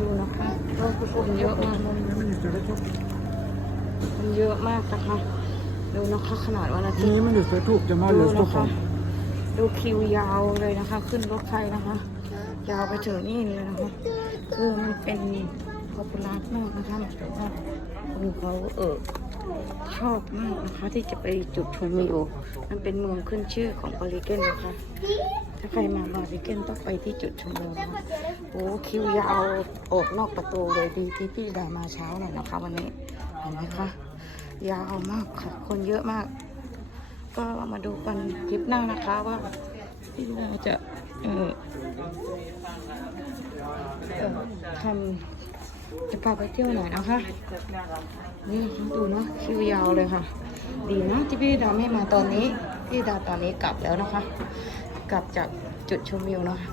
ดูนะคะก็คือคนเยอะมากมันอยู่จุดทุกคนเยอะมากนะคะดูนะคะขนาดวันอาทีทิตย์นี้มันอยู่จุดทุกจะมาเหดูลือทุนะกขคะองดูคิวยาวเลยนะคะ ขึ้นรถไฟนะคะ ยาวไปถึงนี่เลยนะคะ คือมันเป็นพอปูลาร์มากนะคะหมายถึงว่าคนเขาเออ ชอบมากนะคะที่จะไปจุดชมวิวมันเป็นเมืองขึ้นชื่อของบริเกนนะคะ ถ้าใครมาบริเกนต้องไปที่จุดชมวิวนะโอ้คิวยาวออกนอกประตูเลยดีที่พี่ไดามาเช้าหน่อยนะคะวันนี้เห็นไหมคะยาวมากค่ะคนเยอะมาก ก็มาดูกันคลิปหน้านะคะว่าพี่ดาจะเออทำ จะพาไปเที่ยวไหนนะคะนี่ดูนะคิวยาวเลยค่ะ ดีนะที่พี่ดาไม่มาตอนนี้ พี่ดาตอนนี้กลับแล้วนะคะ กลับจากจุดชมวิวนะคะ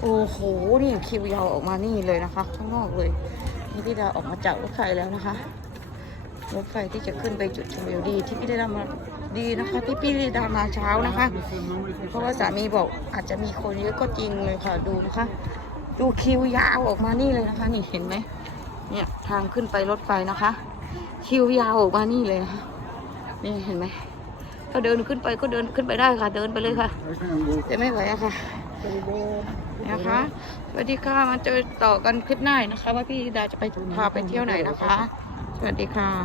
โอ้โหนี่คิวยาวออกมานี่เลยนะคะ ข้างนอกเลยนี่พี่ดาออกมาจากรถไฟแล้วนะคะรถไฟที่จะขึ้นไปจุดชมวิวดีที่พี่ได้มาดีนะคะที่พี่ได้ดามาเช้านะคะ เพราะว่าสามีบอกอาจจะมีคนเยอะก็จริงเลยค่ะดูนะคะ ดูคิวยาวออกมานี่เลยนะคะ นี่เห็นไหมเนี่ยทางขึ้นไปรถไฟนะคะ คิวยาวออกมานี่เลยนะคะนี่เห็นไหมถ้าเดินขึ้นไปก็เดินขึ้นไปได้ค่ะ เดินไปเลยค่ะแต่ไม่ไหวอะค่ะนะคะสวัสดีค่ะมาเจอต่อกันคลิปหน้านะคะ ว่าพี่ดาจะไปพาไปเที่ยวไหนนะคะ สวัสดีค่ะ